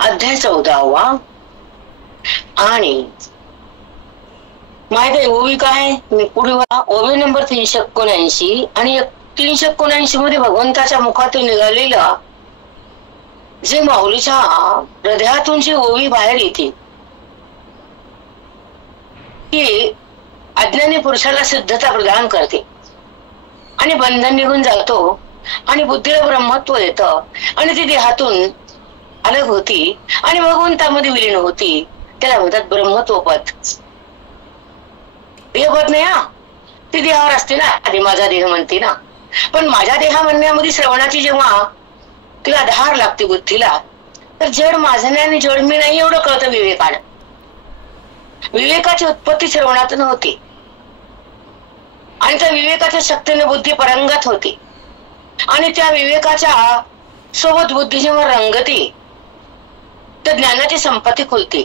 अध्याय 14वा. आणि माहिती आहे ओवी काय पुढे ओवी नंबर 379. आणि 379 मध्ये भगवंताच्या मुखातून निघालेला जे माऊलीच्या हृदयातून जी ओवी बाहेर येते ती अज्ञानी पुरुषाला सिद्धता प्रदान करते आणि बंधन निघून जातो आणि बुद्धीला ब्रह्मत्व येतं आणि ती देहातून अलग होती आणि भगवंतामध्ये विलीन होती. त्याला म्हणतात ब्रह्मत्वपद. देहपद नाही हा, ती देहावर असते ना. आधी माझा देह म्हणते ना, पण माझ्या देहा म्हणण्यामध्ये श्रवणाची जेव्हा तिला धार लागते बुद्धीला, तर जड माझं नाही आणि जड मी नाही एवढं कळतं विवेकानं. विवेकाची उत्पत्ती श्रवणातून होती आणि त्या विवेकाच्या शक्तीने बुद्धी परंगत होती आणि त्या विवेकाच्या सोबत बुद्धी जेव्हा रंगती तर ज्ञानाची संपत्ती खुलते,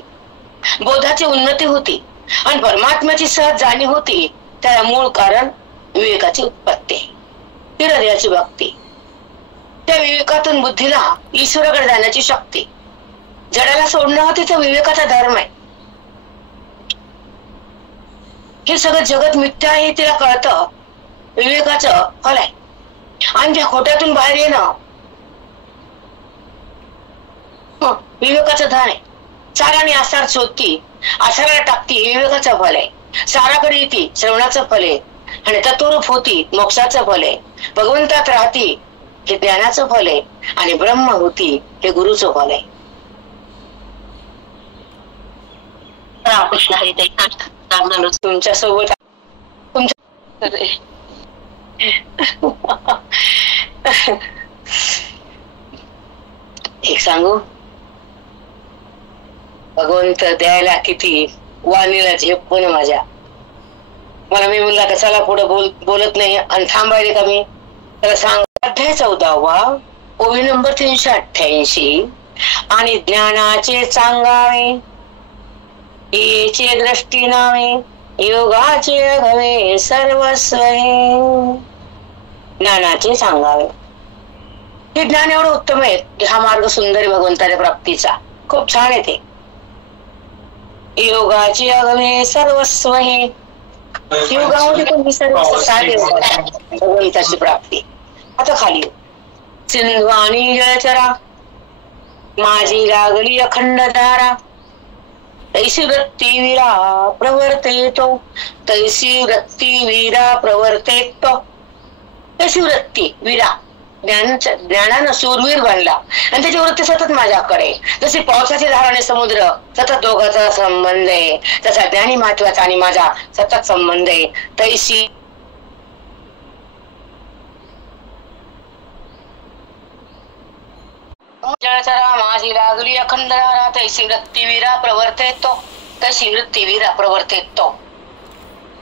बोधाची उन्नती होती आणि परमात्म्याची सहज जाणीव होती. त्याला मूळ कारण विवेकाची उत्पत्ती, ती हृदयाची भक्ती. त्या विवेकातून बुद्धीला ईश्वराकडे जाण्याची शक्ती. जडाला सोडणं होते तर विवेकाचा धर्म आहे. हे सगळं जगत मिथ्या आहे तिला कळतं, विवेकाचं फल आहे. आणि त्या खोट्यातून बाहेर येणं विवेकाचं धन आहे. साराने आसार शोधती, आसाराला टाकती, विवेकाचं फल आहे. साराकडे येते, श्रवणाचं फल आहे. आणि तत्वरूप होती, मोक्षाचं फल आहे. भगवंतात राहती, हे ज्ञानाचं फल आहे. आणि ब्रह्म होती, हे गुरुचं फल आहे. रामकृष्ण हरी. तुमच्या सोबत एक सांगू, भगवंत द्यायला किती वाणीला झेप पण माझ्या. मला मी म्हणला कशाला पुढे बोलत नाही आणि थांबायले का मी. त्याला सांग. अध्याय 14वा. ओवी नंबर 388. आणि ज्ञानाचे सांगावे येचे दृष्टी नावे योगाचे घवे सर्वस्व. ज्ञानाचे सांगावे. हे ज्ञान एवढं उत्तम आहे. हा मार्ग सुंदर आहे भगवंताच्या प्राप्तीचा. खूप छान आहे ते. योगाचे अगवे सर्वस्व. हे योगामध्ये तुम्ही सर्वस्व साधे भगवंताची प्राप्ती. आता खाली सिंधू आणि जळचरा माझी लागली अखंड धारा तैसी वृत्ती वीरा प्रवर्तेतो. तैसी वृत्ती वीरा प्रवर्तेतो. तैसी वृत्ती वीरा ज्ञानानं शूरवीर बनला आणि त्याची वृत्ती सतत माझ्याकडे. जशी पावसाची धार आणि समुद्र सतत दोघांचा संबंध आहे, तसा ज्ञानी महत्वाचा आणि माझा सतत संबंध आहे. तैसी जळचरा माझी लागली अखंड धारा तैसी वृत्ती वीरा प्रवर्तेतो. तशी वृत्ती वीरा प्रवर्तेतो.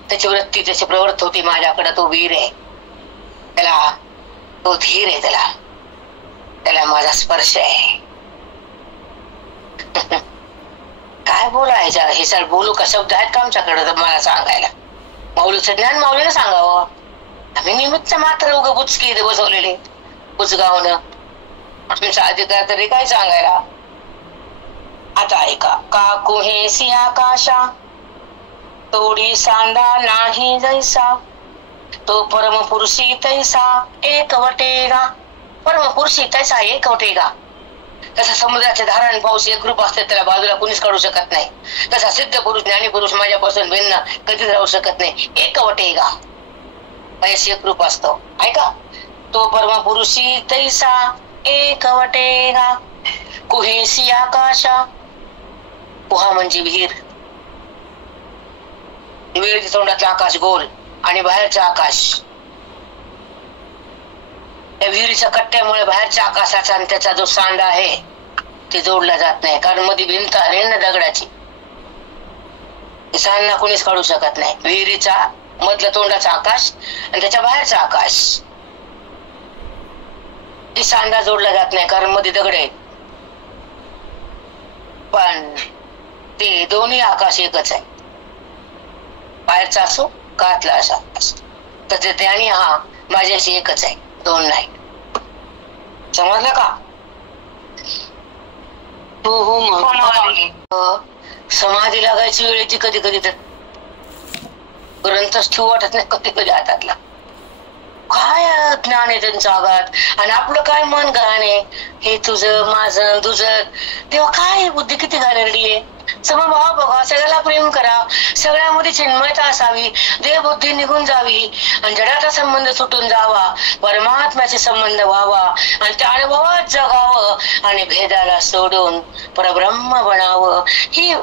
त्याची वृत्ती त्याची प्रवृत्त होती माझ्याकडे. तो वीर आहे, त्याला तो धीर आहे, त्याला माझा स्पर्श आहे. काय बोलायचं हे सर बोलू का? शब्द आहेत का आमच्याकडे तर मला सांगायला? माऊलीचं ज्ञान माऊलीला सांगावं. आम्ही निमित्त मात्र उग बुचकी इथे बसवलेले बुचगावनं. आमचा अधिकार तरी काय सांगायला. आता ऐका. काकू हे सी आकाशा तोडी सांडा नाही जैसा तो परमपुरुषी तैसा एकवटेगा. परमपुरुषी तैसा एकवटेगा. तसा समुद्राचे धारण पाऊस एकरूप असते, त्याला बाजूला कुणीच काढू शकत नाही. तसा सिद्ध पुरुष ज्ञानी पुरुष माझ्यापासून भिन्न कधीच राहू शकत नाही. एकवटेगा पैसे एकरूप असतो. ऐका. तो परमपुरुषी तैसा एकवटेगा. कुहेसी आकाशा. कुहा म्हणजे विहीर. विहिरीच्या तोंडातलं आकाश गोल आणि बाहेरचं आकाश. या विहिरीच्या कट्ट्यामुळे बाहेरच्या आकाशाचा आणि त्याचा जो सांडा आहे ते जोडला जात नाही, कारण मध्ये भिंत आहे ना दगडाची. सांडा कोणीच काढू शकत नाही. विहिरीचा मधलं तोंडाचा आकाश आणि त्याच्या बाहेरचा आकाश, ती सांडा जोडला जात नाही कारण मध्ये दगड आहे. पण ते दोन्ही आकाश एकच आहे. बाहेरचा असो का आतला असा तर ते त्याने हा माझ्याशी एकच आहे, दोन नाही. समजलं का? हो माऊली. समाधी लागायची वेळ येते कधी कधी तर ग्रंथच ठेवू वाटत नाही कधी कधी हातातला. काय ज्ञान आहे त्यांचं आगात आणि आपलं काय मन घाण आहे. हे तुझं माझं तुझं तेव्हा काय बुद्धी किती घाणेरडी आहे. समभाव बघा, सगळ्याला प्रेम करा, सगळ्यामध्ये चिन्मयता असावी, देवबुद्धी निघून जावी आणि जडाचा संबंध सुटून जावा, परमात्म्याचे संबंध व्हावा आणि त्या अनुभवात जगावं आणि भेदाला सोडून परब्रह्म बनावं. ही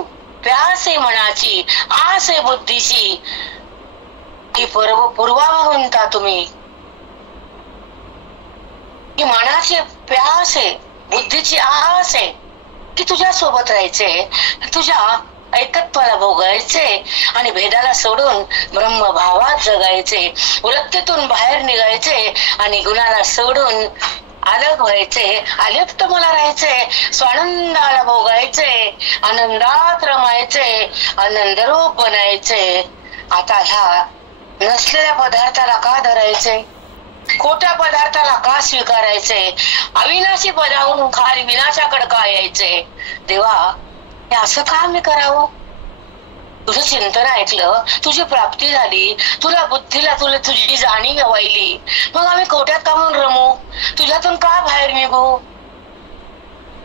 प्यास आहे मनाची, आस आहे बुद्धीची. ही पूर्वावा म्हणता तुम्ही. ही मनाची प्यास आहे, बुद्धीची आस आहे की तुझ्या सोबत राहायचे, तुझ्या एकत्वाला भोगायचे आणि भेदाला सोडून ब्रह्मभावात जगायचे, वृत्तीतून बाहेर निघायचे आणि गुणाला सोडून अलग व्हायचे, अलिप्त मला राहायचे, स्वानंदाला भोगायचे, आनंदात रमायचे, आनंदरूप बनायचे. आता ह्या नसलेल्या पदार्थाला का धरायचे, खोट्या पदार्थाला का स्वीकारायचे, अविनाशी पदावरून खाली विनाशाकडे का यायचे. देवा, हे असं का मी करावं. तुझं चिंतन ऐकलं, तुझी प्राप्ती झाली, तुला बुद्धीला तुझी जाणीव व्हायली, मग आम्ही खोट्यात का म्हणून रमू, तुझ्यातून का बाहेर निघू.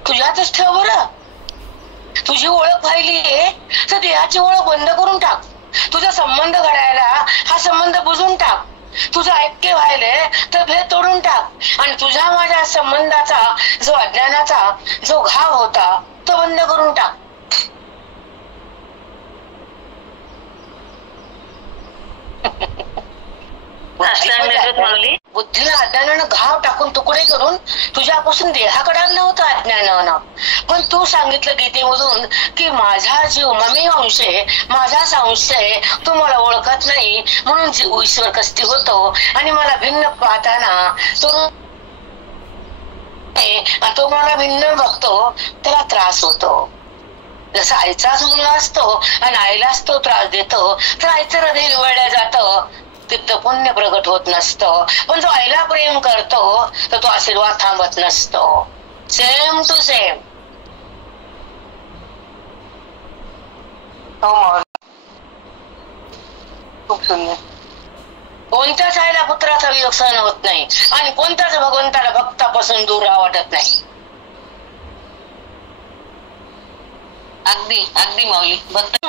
तुझ्यातच ठेव बरं. तुझी ओळख व्हायली तर देहाची ओळख बंद करून टाक. तुझा संबंध घडायला हा संबंध बुजून टाक. तुझं ऐक्य व्हायले तर भेद तोडून टाक आणि तुझ्या माझ्या संबंधाचा जो अज्ञानाचा जो घाव होता तो बंद करून टाक. बुद्धीला अज्ञानानं घाव टाकून तुकडे करून तुझ्यापासून देहाकडे आणलं होतं अज्ञानानं. पण तू सांगितलं गीतेमधून की माझा जीव ममी अंश आहे, माझा अंश आहे, तो मला ओळखत नाही म्हणून जीव ईश्वर कस्ती होतो आणि मला भिन्न पाहताना तो मला भिन्न बघतो, त्याला त्रास होतो. जसं आईचाच मुलगा असतो आणि आईलाच तो त्रास देतो तर आईचं हृदय निवडलं जातं, तिथं पुण्य प्रगट होत नसतं. पण जो आईला प्रेम करतो तर तो आशीर्वाद थांबत नसतो. Same to same. खूप सुंदर. कोणत्याच आईला पुत्राचा वियोग सहन होत नाही आणि कोणत्याच भगवंताला भक्तापासून दूर राहा वाटत नाही. अगदी अगदी माऊली. भक्त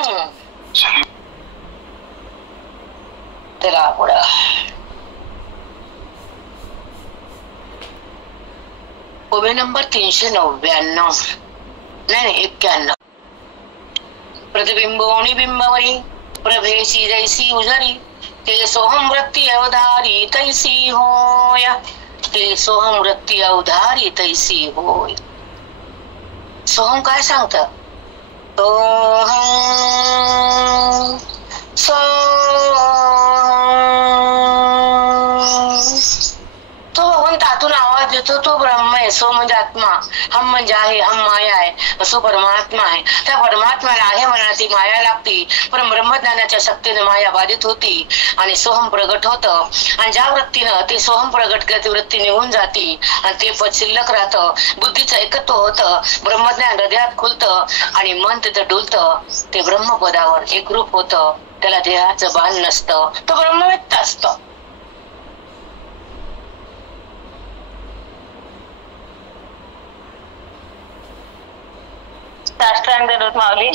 त्याला पुढं उभे नंबर 399 नाही 91. प्रतिबिंब आणि बिंबवरी प्रभेशी जैसी उजरी ते सोहम वृत्ती अवधारी तैसी होय. ते सोहम वृत्ती अवधारी तैसी होय. सोहम काय सांगत, तो भगवंत आतून आवाज देतो, तो ब्रह्म आहे. सो म्हणजे आत्मा, हम म्हणजे आहे, हम माया आहे, असो परमात्मा आहे. त्या परमात्म्याला आहे म्हणा ती माया लागती, पण ब्रह्मज्ञानाच्या शक्तीने माया बाधित होती आणि सोहम प्रगट होत आणि ज्या वृत्तीनं ते सोहम प्रगट केलं ती वृत्ती निघून जाती आणि ते पद शिल्लक राहतं. बुद्धीचं एकत्व होतं, ब्रह्मज्ञान हृदयात खुलतं आणि मन तिथं डुलतं. ते ब्रह्मपदावर एकरूप होतं, त्याला देहाचं भान नसतं, तो ब्रह्मव्यक्त असतो. माऊली.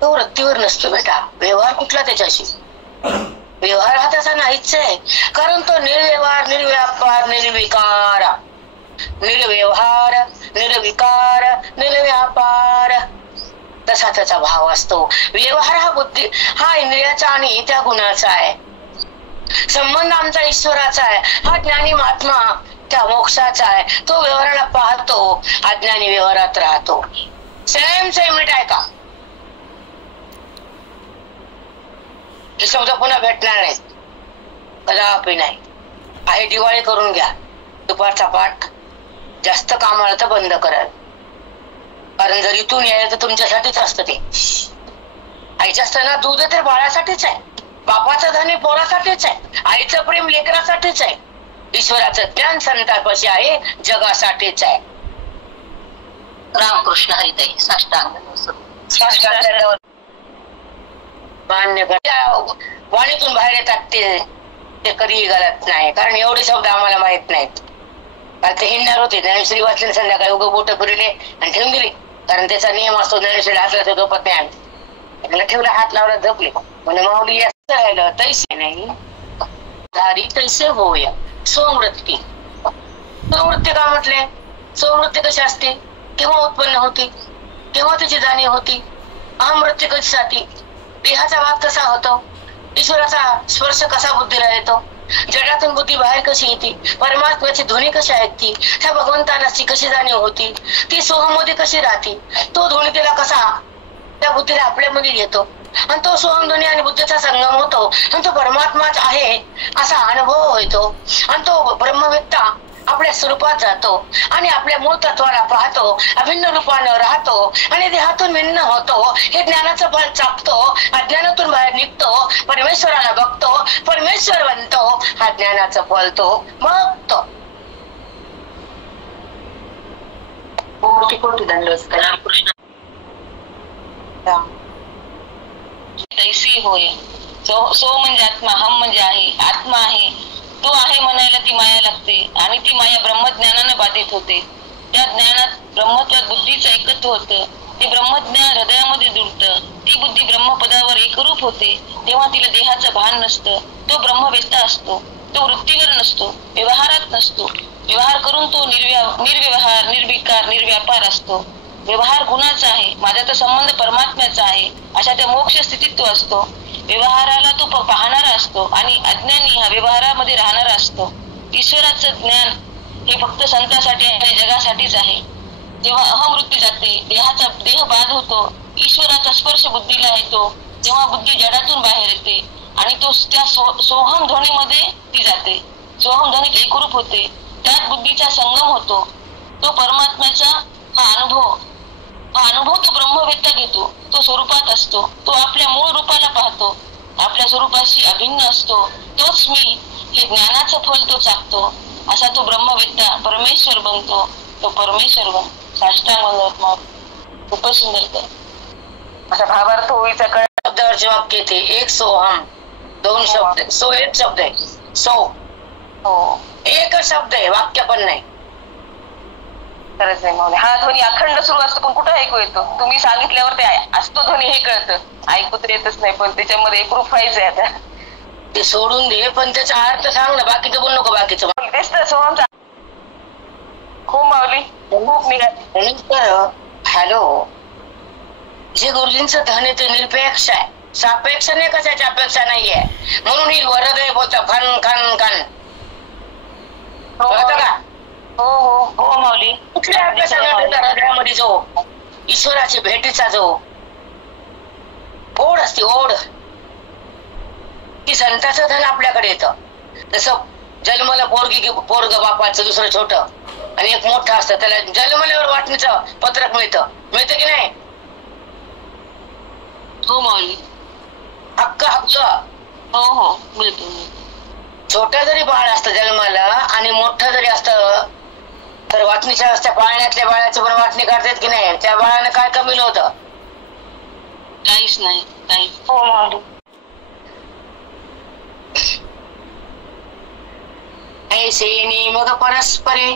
तो वृत्तीवर नसतो बेटा. व्यवहार कुठला त्याच्याशी, व्यवहार हा त्याचा नाहीच आहे. कारण तो निर्व्यवहार, निर्व्यापार, निर्विकार, निर्व्यवहार, निर्विकार, निर्व्यापार तसा त्याचा भाव असतो. व्यवहार हा बुद्धी हा इंद्रियाचा आणि त्या गुणाचा आहे. संबंध आमचा ईश्वराचा आहे, हा ज्ञानी महात्मा त्या मोक्षाचा आहे. तो व्यवहाराला पाहतो, अज्ञानी व्यवहारात राहतो. सेम सेम आहे का? हे शब्द पुन्हा भेटणार नाहीत, कदापि नाही. आहे दिवाळी करून घ्या, दुपारचा पाठ. जास्त काम आलं तर बंद कराल, कारण जर इथून यायला तर तुमच्यासाठीच असतं. ते आईच्या स्तनात दूध तर बाळासाठीच आहे, बापाचं धन पोरासाठीच आहे, आईचं प्रेम लेकरासाठीच आहे, ईश्वराचं ज्ञान संतापाशी आहे, जगासाठीच आहे. रामकृष्ण हरिताई साष्टांग मान्य वाणीतून बाहेर येतात ते कधीही गलत नाही, कारण एवढे शब्द आम्हाला माहित नाहीत. काल ते हिंडणार होते, ज्ञानेश्वरी वाचले संध्याकाळी उगं बोट फिरले आणि ठेवून दिली, कारण त्याचा नियम असतो ज्ञानेश्वरी हातला तो झोपत नाही. आम्ही त्याला ठेवला, हात लावला, झोपले. म्हणजे माऊली असं राहिलं, तैसे नाही धारी तैसे होय सोमवृत्ती. सोमवृत्ती का म्हटले? सोमवृत्ती कशी असते, केव्हा उत्पन्न होती, केव्हा त्याची जाणीव होती, अहमवृत्ती कशासाठी, देहाचा भाग कसा होतो, ईश्वराचा स्पर्श कसा बुद्धीला येतो, जगातून बुद्धी बाहेर कशी येते, परमात्म्याची ध्वनी कशी ऐकती, त्या भगवंताला कशी जाणीव होती, ती सोहममध्ये कशी राहते, तो ध्वनीला कसा त्या बुद्धीला आपल्यामध्ये येतो, आणि तो सोहम ध्वनी आणि बुद्धीचा संगम होतो, आणि तो परमात्माच आहे असा अनुभव होतो, आणि तो ब्रह्मवेत्ता आपल्या स्वरूपात जातो आणि आपल्या मूळ तत्वाला पाहतो, अभिन्न रूपानं राहतो आणि देहातून भिन्न होतो. हे ज्ञानाचं फळ चापतो, अज्ञानातून बाहेर निघतो, परमेश्वराला बघतो, परमेश्वर बनतो. हा ज्ञानाचं फळ तो मग तो कोटी कोटी दंडवत रामकृष्ण तैसी होय. सो म्हणजे आत्मा, हम म्हणजे आहे, आत्मा आहे, तो आहे म्हणायला ती माया लागते, आणि ती माया ब्रह्मज्ञानानं बाधित होते. त्या ज्ञानात ब्रह्मत्वात बुद्धीचं एकत्व होतं, ते ब्रह्मज्ञान हृदयामध्ये जुळतं, ती बुद्धी ब्रह्मपदावर एकरूप होते. तेव्हा तिला देहाचं भान नसतं, तो ब्रह्मवेत्ता असतो, तो वृत्तीवर नसतो, व्यवहारात नसतो. व्यवहार करून तो निर्व्यवहार, निर्विकार, निर्व्यापार असतो. व्यवहार गुणाचा आहे, माझा तर संबंध परमात्म्याचा आहे, अशा त्या मोक्ष स्थितीत तो असतो. व्यवहाराला तो पाहणारा असतो, आणि अज्ञानी हा व्यवहारामध्ये राहणारा असतो. ईश्वराचं ज्ञान हे फक्त संतांसाठी आणि जगासाठीच आहे. जेव्हा अहमवृत्ती जाते, देह बाद होतो, ईश्वराचा स्पर्श बुद्धीला येतो, तेव्हा बुद्धी जडातून बाहेर येते, आणि तो त्या सोहम ध्वनीमध्ये ती जाते, सोहम ध्वनीत एकरूप होते. त्यात बुद्धीचा संगम होतो, तो परमात्म्याचा हा अनुभव तो ब्रह्मवेत्ता घेतो, तो स्वरूपात असतो, तो आपल्या मूळ रूपाला पाहतो, आपल्या स्वरूपाशी अभिन्न असतो, तोच मी हे ज्ञानाचं फल तो चाकतो. असा तो ब्रह्मवेत्ता परमेश्वर बनतो, तो परमेश्वर बन साष्टांग. खूपच सुंदर. असा भावार्थ होईचा कळ शब्दावरचे वाक्य ते एक सोहम, दोन शब्द, सो एक शब्द आहे, सो हो एक शब्द आहे, वाक्य पण नाही. खरंच आहे माऊली. हा ध्वनी अखंड सुरू असतो, पण कुठं ऐकू येतो? तुम्ही सांगितल्यावर ते असतो ध्वनी हे कळतं, ऐकू तर येतच नाही, पण त्याच्यामध्ये एकरूप व्हायचंय. आता ते सोडून दे, पण त्याचा अर्थ सांग ना, बाकीचं बोल नको. बाकीचं तेच तर सोहमचा. खूप माऊली, खूप निघाल. हॅलो, जे गुरुजींचं धन आहे ते निरपेक्ष आहे, सापेक्ष नाही, कशाच्या अपेक्षा नाहीये. म्हणून ही वरदय बोलतो खन खन खन, कळतं का? हो हो हो माऊली. कुठल्या आपल्या सगळ्या हृदयामध्ये जो ईश्वराची भेटीचा जो ओढ असते, ओढ, ती संतांचं धन आपल्याकडे येतं. जसं जन्मला पोरग बापाचं दुसरं छोट आणि एक मोठं असतं, त्याला जन्मल्यावर वाटणीचं पत्रक मिळतं की नाही? हो माऊली. हक्क हो हो मिळतो. छोटं जरी बाळ असतं जन्माला आणि मोठं जरी असतं, तर वाटणीच्या असत्या पाळण्यातल्या बाळाचं पण वाटणी काढतात की नाही? त्या बाळानं काय कमी होतं? काहीच नाही, काहीच. हो माऊली. ऐसे निमग परस्परे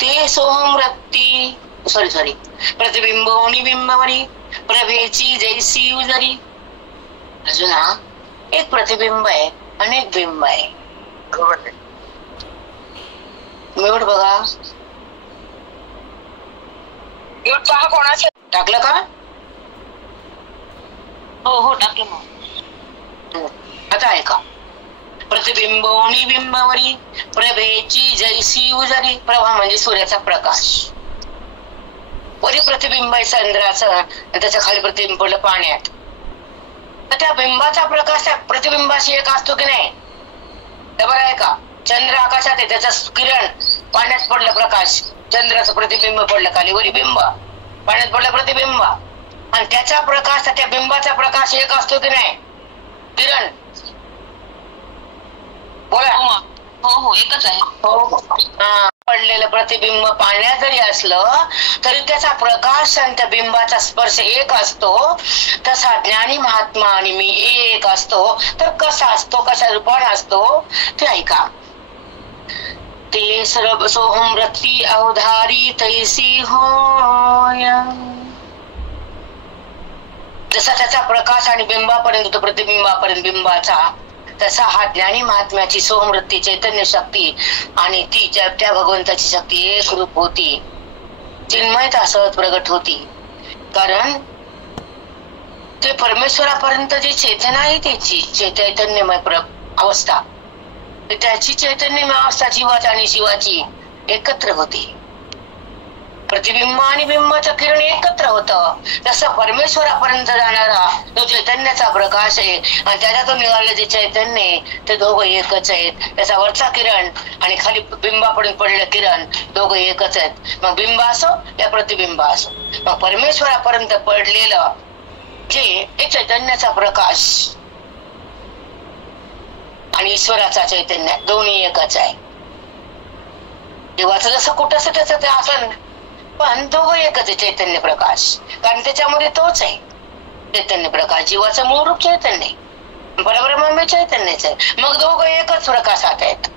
ते सोहमवृत्ती सॉरी प्रतिबिंब निबिंबवरी प्रभेची जैसी उजरी. अजून हा एक प्रतिबिंब आहे, अनेक बिंब आहे. म्यूट बघा, म्यूट पहा. कोणाचं टाकलं का? हो हो टाकलं मग. आता ऐका. प्रतिबिंब निबिंबवरी प्रभेची जैसी उजरी. प्रभा म्हणजे सूर्याचा प्रकाश, वरी प्रतिबिंब आहे चंद्राचं, आणि त्याच्या खाली प्रतिबिंब पडलं पाण्यात. तर त्या बिंबाचा प्रकाश त्या प्रतिबिंबाशी एक असतो की नाही? बरं आहे का? चंद्र आकाशात आहे, त्याचा किरण पाण्यात पडलं प्रकाश, चंद्राचं प्रतिबिंब पडलं खाली, वरी बिंब, पाण्यात पडलं प्रतिबिंब, आणि त्याचा प्रकाश त्या बिंबाचा प्रकाश एक असतो की नाही? किरण. बोला. हो हो एकच आहे. हो. पडलेलं प्रतिबिंब पाण्यात जरी असलं तरी त्याचा प्रकाश आणि त्या बिंबाचा स्पर्श एक असतो, तसा ज्ञानी महात्मा आणि मी एक असतो. तर कसा असतो, कशा रूपाने असतो ते ऐका. ते सर्व सोहम वृत्ती अवधारी तैसी होय. जसा त्याचा प्रकाश आणि बिंबापर्यंत प्रतिबिंबापर्यंत बिंबाचा, तसा हा ज्ञानी महात्म्याची सोहमवृत्ती चैतन्य शक्ती आणि ती त्या भगवंताची शक्ती एक रूप होती, चिन्मयता सहज प्रगट होती. कारण ते परमेश्वरापर्यंत जे चेतना आहे त्याची चैतन्यमय अवस्था, त्याची चैतन्यमय अवस्था जीवाची आणि शिवाची एकत्र होती. प्रतिबिंब आणि बिंबाचं किरण एकत्र होतं. तसं परमेश्वरापर्यंत जाणारा तो चैतन्याचा प्रकाश आहे आणि त्याच्यातून निघालेले जे चैतन्य आहे ते दोघं एकच आहेत. त्याचा वरचा किरण आणि खाली बिंबापर्यंत पडलेलं किरण दोघं एकच आहेत. मग बिंब असो या प्रतिबिंब असो, मग परमेश्वरापर्यंत पडलेलं जे चैतन्याचा प्रकाश आणि ईश्वराचा चैतन्य दोन्ही एकच आहे. देवाचं जसं कुठं असं त्याचं ते असं, पण दोघं एकच आहे चैतन्य प्रकाश. कारण त्याच्यामध्ये तोच आहे चैतन्य प्रकाश. जीवाचं मूळ रूप चैतन्य, परब्रह्म चैतन्यच आहे. मग दोघं एकच प्रकाशात आहेत.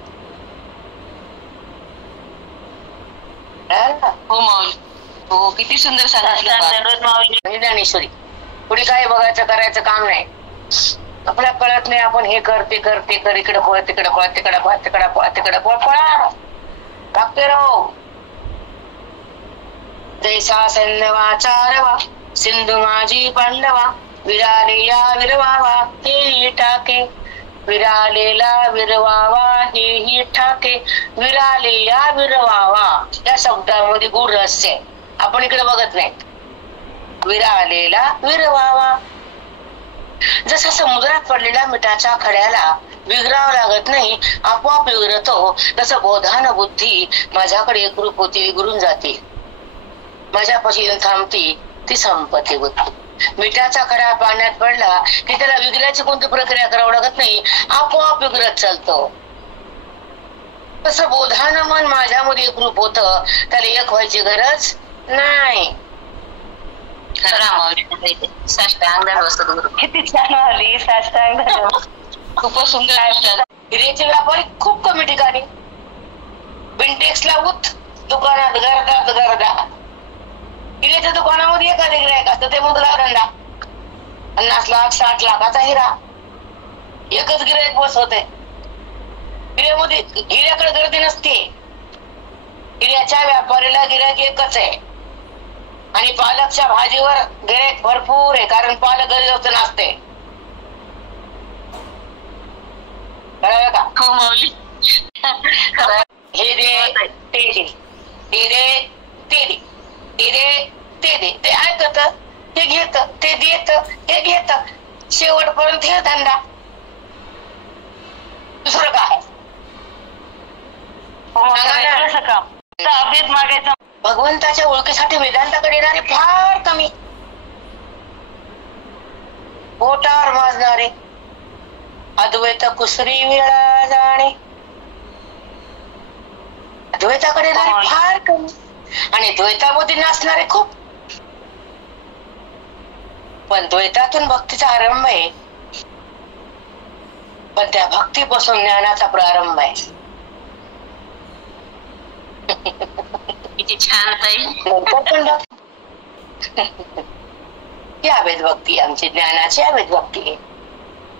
हो माऊली, हो किती सुंदर सांगितलं ज्ञानेश्वरी. पुढे काय बघायचं करायचं काम नाही. आपल्याला कळत नाही, आपण हे कर ते कर ते कर, इकडे पळ तिकडे पळ तिकडे पळ तिकडे पळ तिकडे पळ, पळा लागते राहो. जैसा सैन्यवाचारवा सिंधू माझी पांडवा, विराले या विरवावा हेही टाके, विरालेला विरवावा हेही ठाके, विराले या विरवावा. या शब्दामध्ये गूढ रहस्य आपण इकडे बघत नाही. विरालेला विरवावा. जसा समुद्रात पडलेल्या मिठाच्या खड्याला विगरावं लागत नाही, आपोआप विगरतो, तसं बोधान बुद्धी माझ्याकडे एकरूप होती, विगरून जाते, माझ्यापाशी थांबती, ती संपत्ती बुद्धी. मिठाचा खडा पाण्यात पडला की त्याला विगरायची कोणती प्रक्रिया करावं लागत नाही, आपोआप विगरत चालतो. तसं बोधान मन माझ्यामध्ये एकरूप होत, त्याला एक व्हायची गरज नाही. किती छान आली साष्टांग, खूपच सुंदर. हिऱ्याचे व्यापारी खूप कमी ठिकाणी, बिनटेक्सला उत दुकानात गर्दात गर्दा. हिऱ्याच्या दुकानामध्ये एखादे गिऱ्हाईक असतं, ते मुद्रा धंदा 50 लाख 60 लाखाचा हिरा, एकच गिऱ्हाईक बस होते. हिऱ्यामध्ये हिऱ्याकडे गर्दी नसते. हिऱ्याच्या व्यापारीला गिऱ्हाईक एकच आहे आणि पालकच्या भाजीवर गिऱ्हाईक भरपूर आहे, कारण पालक गरीब नसते. कळलं का? हो माऊली. हे दे ते दे, हे दे ते दे, हे दे ते दे. ते ऐकत, ते घेत, ते देत, हे घेत, शेवटपर्यंत हे धंदा. दुसरं काय? अभेद मागायचा. भगवंताच्या ओळखीसाठी वेदांताकडे येणारे फार कमी, बोटावर माजणारे, अद्वैत कुसरी विरळा जाणे. द्वैताकडे येणारे फार कमी आणि द्वैतामध्ये नसणारे खूप. पण द्वैतातून भक्तीचा आरंभ आहे, पण त्या भक्तीपासून ज्ञानाचा प्रारंभ आहे. किती छान ताई. ही अभेद भक्ती आमची, ज्ञानाची अभेद भक्ती आहे,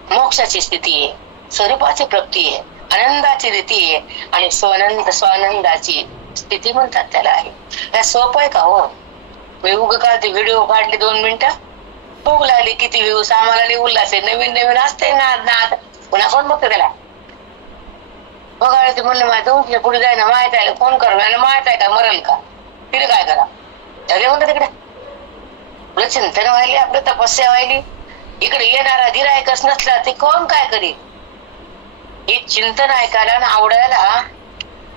मोक्षाची स्थिती आहे, स्वरूपाची प्राप्ती आहे, आनंदाची रीती आहे आणि स्वानंदाची स्थिती म्हणतात त्याला आहे. त्या सोपं आहे का हो? मी उग का ते व्हिडिओ काढले 2 मिनिटं, भूक लागली, किती व्ह्यूज, आम्हाला उल्हास आहे, नवीन नवीन असते नाद पुन्हा कोण बघतो त्याला? बघा ते म्हणलं माहिती उठले पुढे जाय ना, माहित आहे फोन कर, माहित आहे का मरेल का, तिथे काय करा अरे म्हणतो तिकडे. आपलं चिंतन व्हायली, आपलं तपस्या व्हायली, इकडे येणारा गिरायकच नसला ते कोण काय करील? हे चिंतन ऐकायला आणि आवडायला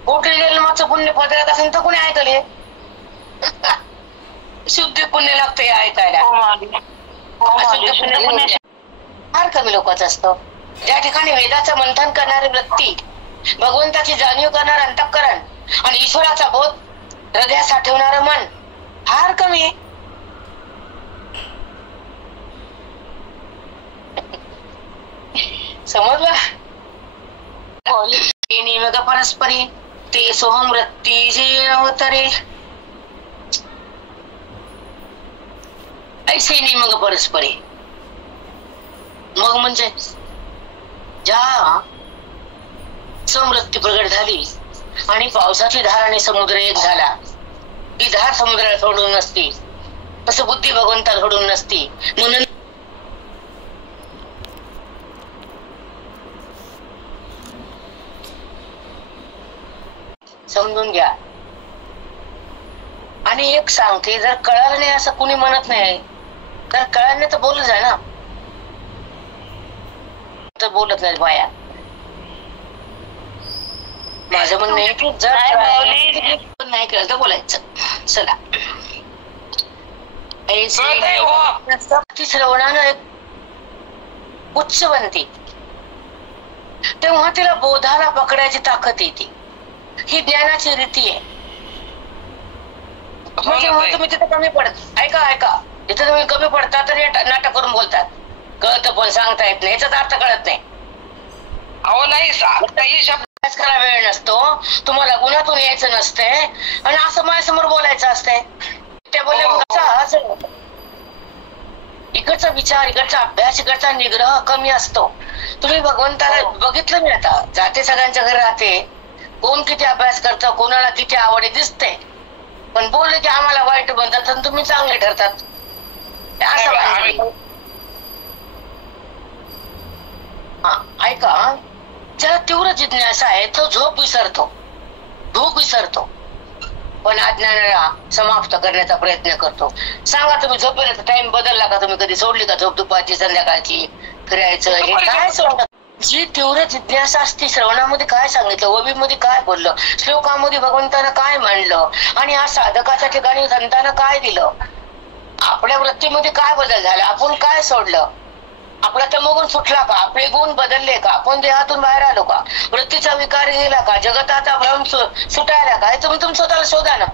कुठे जन्माचं पुण्य पदरात असेल तर कोणी ऐकले? शुद्ध पुण्य लागतं ऐकायला. फार कमी लोकच असतो. ज्या ठिकाणी वेदाचं मंथन करणारी वृत्ती, भगवंताची जाणीव करणार अंतःकरण आणि ईश्वराचा बोध हृदयात साठवणारं मन फार कमी आहे. समजलं? निमग परस्परी ते सोहमृत्ती जे अवतरे ऐसे निमग परस्परी. मग म्हणजे ज्या समृत्ती प्रगट झाली आणि पावसाची धार आणि समुद्र एक झाला, ती धार समुद्राला सोडून नसती, तसं बुद्धी भगवंताला सोडून नसती. म्हणून समजून घ्या. आणि एक सांगते, जर कळालं नाही असं कुणी म्हणत नाही, तर कळालं नाही तर बोलत जा ना, तर बोलत नाही बाया. माझं म्हणणं आहे की जर नाही कळलं तर बोलायचं. चला, श्रवणानं एक उच्च बनते तेव्हा तिला बोधाला पकडायची ताकद येते. ही ज्ञानाची रीती आहे. म्हणजे तुम्ही तिथे कमी पडत, ऐका तिथे तुम्ही कमी पडता तर नाटक करून बोलतात, कळतं पण सांगता येत नाही, याचा अर्थ कळत नाही. अहो नाही शब्द करा वेळ नसतो, तुम्हाला गुणातून यायचं नसते आणि असं माझ्यासमोर बोलायचं असतंय. त्या बोलण्याचा इकडचा विचार, इकडचा अभ्यास, इकडचा निग्रह कमी असतो. तुम्ही भगवंताला बघितलं मी आता, जाते सगळ्यांच्या घरी राहते, कोण किती अभ्यास करतं, कोणाला किती आवड दिसते, पण बोलले की आम्हाला वाईट बनतात आणि तुम्ही चांगले ठरतात. असं ऐका, ज्याला तीव्र जिज्ञासा आहे तो झोप विसरतो, भूक विसरतो, पण अज्ञानाला समाप्त करण्याचा प्रयत्न करतो. सांगा तुम्ही झोपेचा टाइम बदलला का? तुम्ही कधी सोडली का झोप? दुपारची, संध्याकाळची, फिरायचं, हे काय सोडतात? जी तीव्र जिज्ञासा असते, श्रवणामध्ये काय सांगितलं, ओबीमध्ये काय बोललं, श्लोकामध्ये भगवंतानं काय मांडलं, आणि या साधकाच्या ठिकाणी संतानं काय दिलं, आपल्या वृत्तीमध्ये काय बदल झाला, आपण काय सोडलं, आपला तमोगुण सुटला का, आपले गुण बदलले का, आपण देहातून बाहेर आलो का, वृत्तीचा विकार गेला का, जगताचा भ्रम सुटायला का, हे तुम्ही स्वतःला शोधा ना,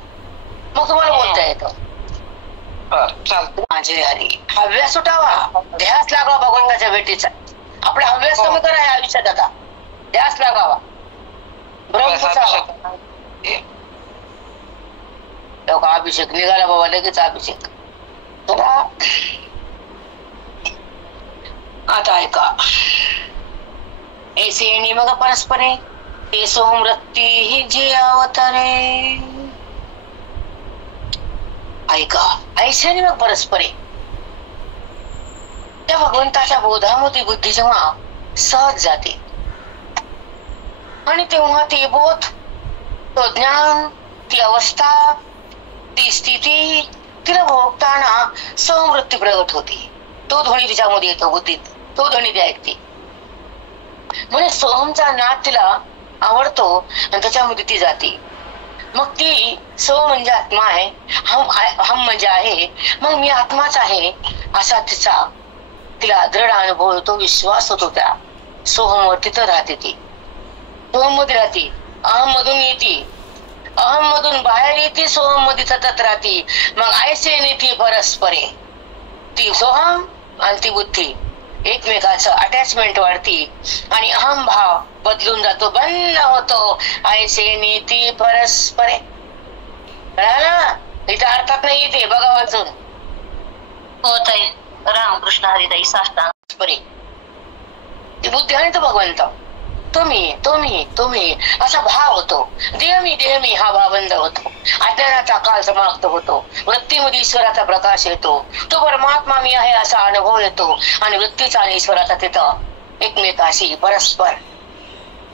मग तुम्हाला बोलता येतं. माझे हरी, हव्यास सुटावा, ध्यास लागावा भगवंताच्या भेटीचा. आपला हव्यास कमी करा या आयुष्यात, आता ध्यास लागावा, भ्रम सुटावा. अभिषेक निघाला बाबा, लगेच अभिषेक. आता ऐका, ऐसे निमग परस्परे ते सोमृत्ती ही जे अवतरे. ऐका, ऐसे निमग परस्परे, त्या भगवंताच्या बोधामध्ये बुद्धी जेव्हा सहज जाते आणि तेव्हा ते बोध, तो ज्ञान, ती अवस्था, ती स्थिती तिला भोगताना समृत्ती प्रगट होती. तो ध्वनी तिच्यामध्ये येतो बुद्धीत, तो ध्वनी ती ऐकते. म्हणजे सोहमचा नाद तिला आवडतो आणि त्याच्यामध्ये ती जाते. मग ती सो म्हणजे आत्मा आहे, हम म्हणजे आहे, मग मी आत्माच आहे असा तिला दृढ अनुभव होतो, विश्वास होतो. त्या सोहमवर तिथं राहते, ती सोहम मध्ये राहते, अहम मधून येते, अहम मधून बाहेर येते, सोहम मध्ये सतत राहते. मग ऐसे नीती परस्परे, ती सोहम आणि ती बुद्धी एकमेकाचं अटॅचमेंट वाढती आणि अहम भाव बदलून जातो, बंद होतो. ऐसे नीती परस्परे, कळालं? इथं अर्थात नाही येते, बघा वाचून. होत आहे. रामकृष्ण हरिदाई साष्टांग बरे, ती बुद्धी आणि तो भगवंत, तुम्ही तुम्ही तुम्ही असा भाव होतो. देहमी हा भाव बंद होतो, अज्ञानाचा काळ समाप्त होतो, वृत्तीमध्ये ईश्वराचा प्रकाश येतो, तो परमात्मा मी आहे असा अनुभव येतो आणि वृत्तीचा आणि ईश्वराचा तिथं एकमेकाशी परस्पर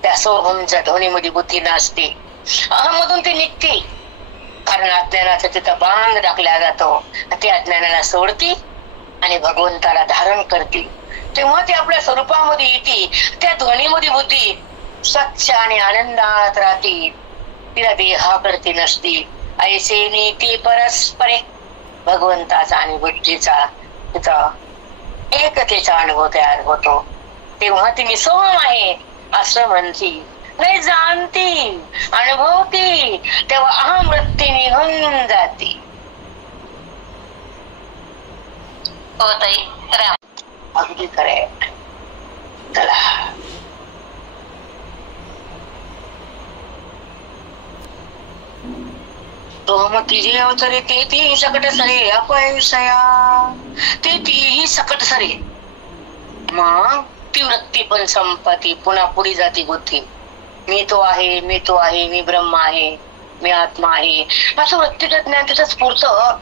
त्या सोहमच्या ध्वनीमध्ये बुद्धी नाचते. अहम मधून ती निघते, कारण अज्ञानाचा तिथं बांध टाकला जातो. ते अज्ञानाला सोडती आणि भगवंताला धारण करते. तेव्हा ती आपल्या स्वरूपामध्ये येते, त्या ध्वनीमध्ये बुद्धी स्वच्छ आणि आनंदात राहते, तिला देहाप्रती नसते. ऐसे नीती परस्परे, भगवंताचा आणि बुद्धीचा तिचा एकतेचा अनुभव तयार होतो. तेव्हा ती मी सोहम आहे असं म्हणती नाही जाणती अनुभवती तेव्हा अहम वृत्ती निघून जाते. हो ताई, खरं अगदी खरंय. चला सोहमती जी अवतरे ते ती सकट सरे अपय विषया ते तीही सकट सरे. मग ती वृत्ती पण संपत्ती पुन्हा पुढे जाती बुद्धी. मी तो आहे, मी तो आहे, मी ब्रह्म आहे, मी आत्मा आहे असं वृत्तीगत ज्ञान तिथं स्फुरतं.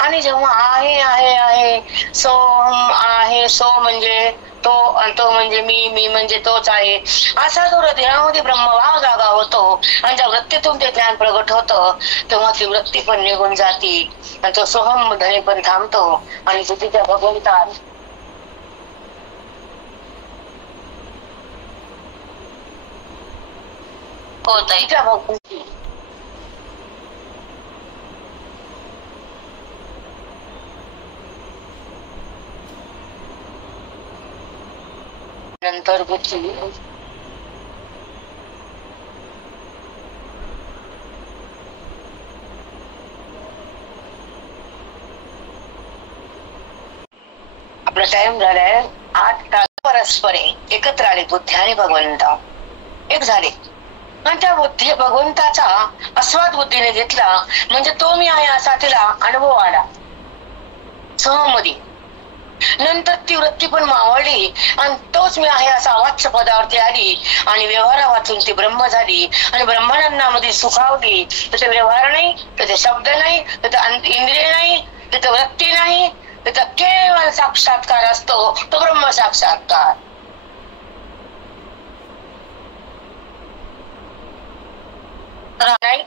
आणि जेव्हा आहे आहे आहे सोहम आहे, सो म्हणजे तो आणि तो म्हणजे मी, मी म्हणजे तोच आहे असा जो हृदयामध्ये ब्रह्मभाव जागा होतो आणि ज्या वृत्तीतून ते ज्ञान प्रगट होतं तेव्हा ती वृत्ती पण निघून जाती आणि तो सोहम धनी पण थांबतो आणि तिच्या भगवंतात हो ताई. तिच्या भगवंती नंतर बुद्धी आपला टाइम झालाय. 8 तास परस्परे एकत्र आले बुद्धी आणि भगवंत एक झाले आणि त्या बुद्धी भगवंताचा आस्वाद बुद्धीने घेतला म्हणजे तो मी आहे असा तिला अनुभव आला सहमती. नंतर ती वृत्ती पण मावळली आणि तोच मी आहे असा अवाच्य पदावरती आली आणि व्यवहारा वाचून ती ब्रह्म झाली आणि ब्रह्मानंदामध्ये सुखावली. तिथे व्यवहार नाही, तिथे शब्द नाही, तिथे इंद्रिय नाही, तिथे वृत्ती नाही, तिथे केवळ साक्षात्कार असतो तो ब्रह्म साक्षात्कार. नाही,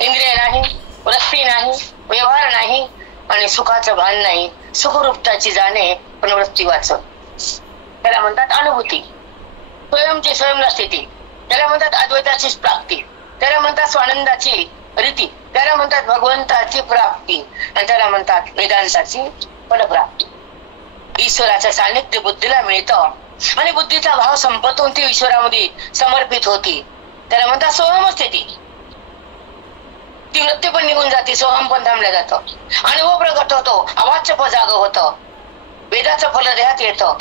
इंद्रिय नाही, वृत्ती नाही, व्यवहार नाही आणि सुखाचं भान नाही. सुखरूपताची जाणे पण वृत्ती वाचन त्याला म्हणतात अनुभूती. स्वयंची स्वयंला स्थिती त्याला म्हणतात अद्वैताची प्राप्ती, त्याला म्हणतात स्वानंदाची रीती, त्याला म्हणतात भगवंताची प्राप्ती आणि त्याला म्हणतात वेदांताची फलप्राप्ती. ईश्वराचं सान्निध्य बुद्धीला मिळतं आणि बुद्धीचा भाव संपतून ती ईश्वरामध्ये समर्पित होती त्याला म्हणतात सोहम स्थिती. ती वृत्ती पण निघून जाते, सोहम पण थांबलं जातं, अनुभव प्रगट होतो, अवाच्य जाग होतं, वेदाचं फल देहात येतं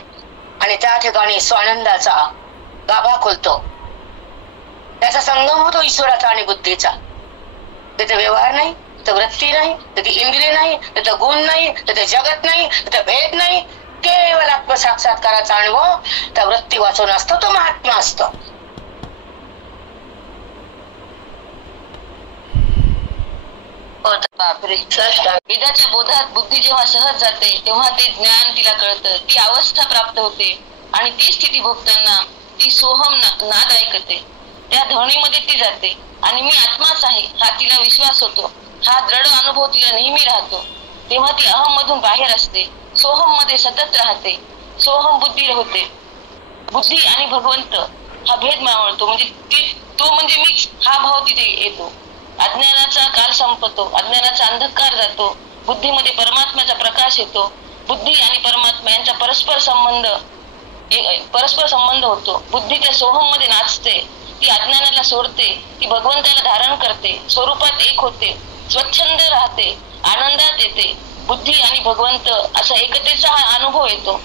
आणि त्या ठिकाणी स्वानंदाचा गाभा खुलतो. त्याचा संगम होतो ईश्वराचा आणि बुद्धीचा. तिथे व्यवहार नाही, तिथे वृत्ती नाही, तिथे इंद्रिय नाही, तिथे गुण नाही, तिथे जगत नाही, तिथे भेद नाही, केवळ आत्मसाक्षात्काराचा अनुभव त्या वृत्ती वाचून असतो तो महात्मा असतो. वेदाच्या बोधात बुद्धी जेव्हा सहज जाते तेव्हा ते ज्ञान तिला कळतं, ती अवस्था प्राप्त होते आणि ती स्थिती भोगताना ती सोहम नाद ऐकते. त्या ध्वनीमध्ये ती जाते आणि मी आत्माच आहे हा तिला विश्वास होतो. हा दृढ अनुभव तिला नेहमी राहतो. तेव्हा ती अहम मधून बाहेर असते, सोहम मध्ये सतत राहते. सोहम बुद्धी होते. बुद्धी आणि भगवंत हा भेद मावळतो म्हणजे तो म्हणजे मी हा भाव तिथे येतो. अज्ञानाचा काल संपतो, अज्ञानाचा अंधकार जातो, बुद्धीमध्ये परमात्म्याचा प्रकाश येतो. बुद्धी आणि परमात्मा यांचा परस्पर संबंध होतो. बुद्धी त्या सोहम मध्ये नाचते, ती अज्ञानाला सोडते, ती भगवंताला धारण करते, स्वरूपात एक होते, स्वच्छंद राहते, आनंदात येते. बुद्धी आणि भगवंत असा एकतेचा हा अनुभव येतो.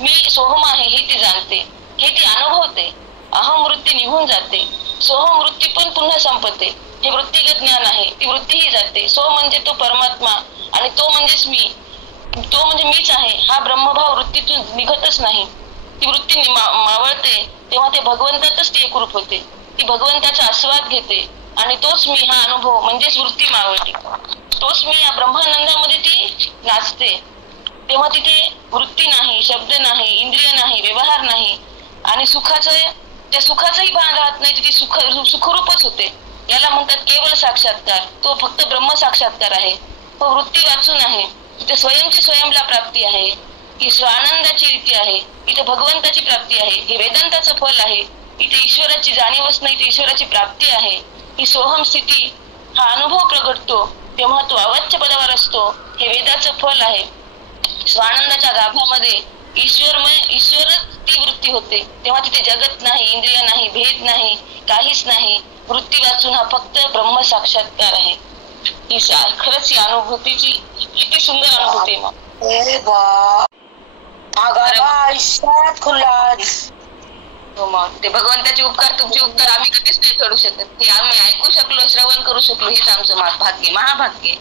मी सोहम आहे हे ती जाणते, हे ती अनुभवते. अहम वृत्ती निघून जाते, सोहम वृत्ती पण पुन्हा संपते. हे वृत्तिगत ज्ञान आहे, ती वृत्तीही जाते. सो म्हणजे तो परमात्मा आणि तो म्हणजेच मी, तो म्हणजे मीच आहे हा ब्रह्मभाव वृत्तीतून निघतच नाही. ती वृत्ती मावळते तेव्हा ते भगवंतातच ती एकरूप होते. ती भगवंताचा आस्वाद घेते आणि तोच मी हा अनुभव म्हणजेच वृत्ती मावळते. तोच मी या ब्रह्मानंदामध्ये ती नाचते. तेव्हा तिथे वृत्ती नाही, शब्द नाही, इंद्रिय नाही, व्यवहार नाही आणि त्या सुखाचंही भान राहत नाही. ती सुखरूपच होते. याला म्हणतात केवळ साक्षात्कार. तो फक्त ब्रह्म साक्षात्कार आहे. तो वृत्ती वाचून आहे. तिथे स्वयंची स्वयंला प्राप्ती आहे, ही स्वानंदाची रीती आहे, इथे भगवंताची प्राप्ती आहे, हे वेदांताचं फल आहे. इथे ईश्वराची जाणीवच नाही, इथे ईश्वराची प्राप्ती आहे. ही सोहम स्थिती हा अनुभव प्रगटतो तेव्हा तो अवाच्य पदावर असतो. हे वेदाचं फल आहे. स्वानंदाच्या गाभामध्ये ईश्वर वृत्ती होते तेव्हा तिथे जगत नाही, इंद्रिय नाही, भेद नाही, काहीच नाही. वृत्ती वाचून हा फक्त ब्रह्म साक्षात्कार आहे. ही खरंच ही अनुभूतीची किती सुंदर अनुभूती. मग आयुष्यात खुल्लास मग ते भगवंताचे उपकार, तुमचे उपकार आम्ही कधीच नाही सोडू शकत. हे आम्ही ऐकू शकलो, श्रवण करू शकलो, हेच आमचं भाग्य, महाभाग्य.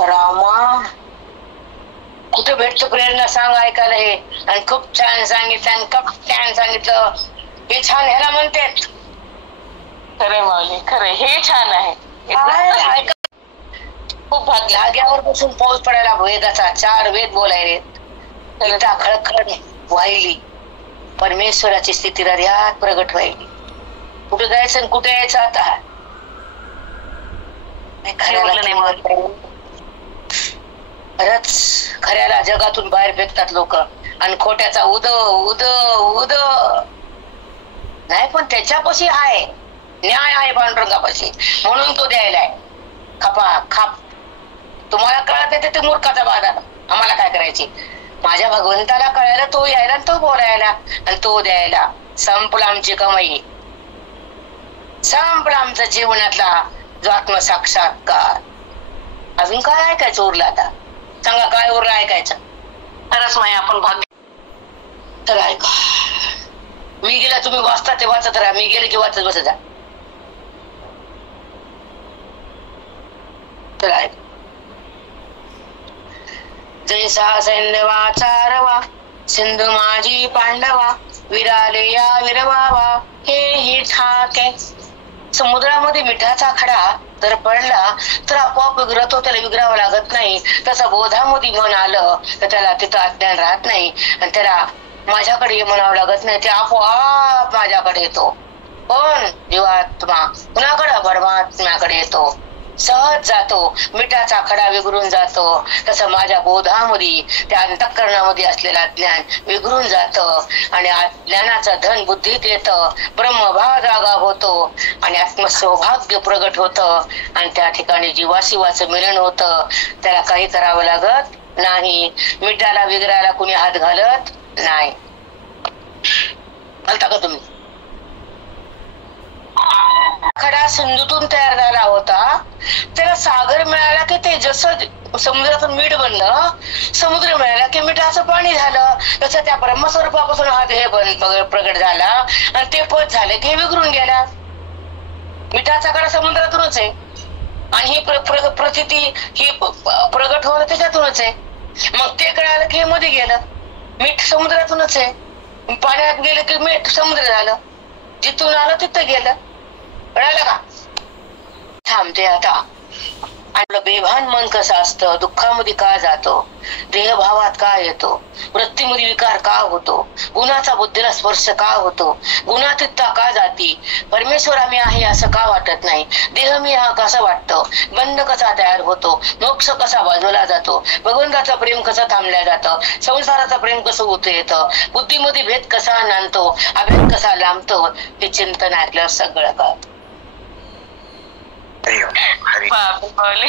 रामा कुठे भेटतो प्रेरणा सांग ऐकायला हे. आणि खूप छान सांगितलं आणि खूप छान सांगितलं. हे छान ह्याला म्हणतात. खरंय माऊली, खरंय, हे छान आहे. खूप भाग्य. जाग्यावर बसून पाऊस पडायला वेदाचा 4 वेद बोलायले. गीता खळखळ वाहिली. परमेश्वराची स्थिती हृदयात प्रगट व्हायली. कुठे जायचं आणि कुठे यायचं आता. खरंच खऱ्याला जगातून बाहेर फेकतात लोक आणि खोट्याचा उद उद उद नाही. पण त्याच्यापाशी आहे न्याय, आहे पांडुरंगापाशी, म्हणून तो द्यायलाय. खपा खाप. तुम्हाला कळत नाही ते मूर्खाचा बाधा. आम्हाला काय करायची. माझ्या भगवंताला कळायला तो यायला, तो बोलायला आणि तो द्यायला. संपला आमची कमाई, संपला आमचा जीवनातला जो आत्मसाक्षात्कार. अजून काय ऐकायचं उरलं आता. सांगा काय उरलं ऐकायचं. खरंच माय आपण भाग्य. तर ऐका. मी गेला तुम्ही वाचता ते वाचत राहा. मी गेले की वाचत बसत जा. तर ऐका. जैसा सैन्यवा चारवा, सिंधू माझी पांडवा, विराले या विरवावा, हे ही ठाके. समुद्रामध्ये मिठाचा खडा जर पडला तर आपोआप विग्रहतो, त्याला विग्रहावं लागत नाही. तसा बोधामध्ये मन आलं तर त्याला तिथं अज्ञान राहत नाही आणि त्याला माझ्याकडे म्हणावं लागत नाही. ते आपोआप माझ्याकडे येतो. पण जीवात्मा कुणाकडे, परमात्म्याकडे येतो. सहज जातो. मिठाचा खडा विगरून जातो. तसं माझ्या बोधामध्ये, त्या अंतःकरणामध्ये असलेला ज्ञान विगरून जातं आणि ज्ञानाचं धन बुद्धीत येतं. ब्रह्मभाव जागा होतो आणि आत्मसौभाग्य प्रगट होतं आणि त्या ठिकाणी जीवाशिवाचं मिलन होतं. त्याला काही करावं लागत नाही. मिठाला विगरायला कुणी हात घालत नाही. घालता का तुम्ही. खडा सिंधूतून तयार झाला होता. त्याला सागर मिळाला की ते जसं समुद्रातून मीठ बनलं, समुद्र मिळाला की मिठाचं पाणी झालं. तसं त्या ब्रह्मस्वरूपापासून हा देह प्रगट झाला आणि ते पद झाले की विगरून गेला. मिठाचा खडा समुद्रातूनच आहे आणि ही प्रचिती ही प्रगट होणं त्याच्यातूनच आहे. मग ते कळालं की मध्ये गेलं. मीठ समुद्रातूनच आहे. पाण्यात गेलं की मीठ समुद्र झालं. जिथून आलं तिथं गेलं. कळालं का. थांबते आता. आपलं बेभान मन कसं असतं, दुःखामध्ये का जातो, देहभावात का येतो, वृत्तीमध्ये विकार का होतो, गुणाचा बुद्धीला स्पर्श का होतो, गुणातीतता का जाती, परमेश्वर आम्ही आहे असं का वाटत नाही, देह मी हा कसा वाटतो, बंध कसा तयार होतो, मोक्ष कसा बाजूला जातो, भगवंताचं प्रेम कसं थांबल्या जातं, संसाराचं प्रेम कसं होतं येतं, बुद्धीमध्ये भेद कसा नांदतो, अभेद कसा लांबतो, हे चिंतन ऐकल्यावर सगळं कळतं. बापरे.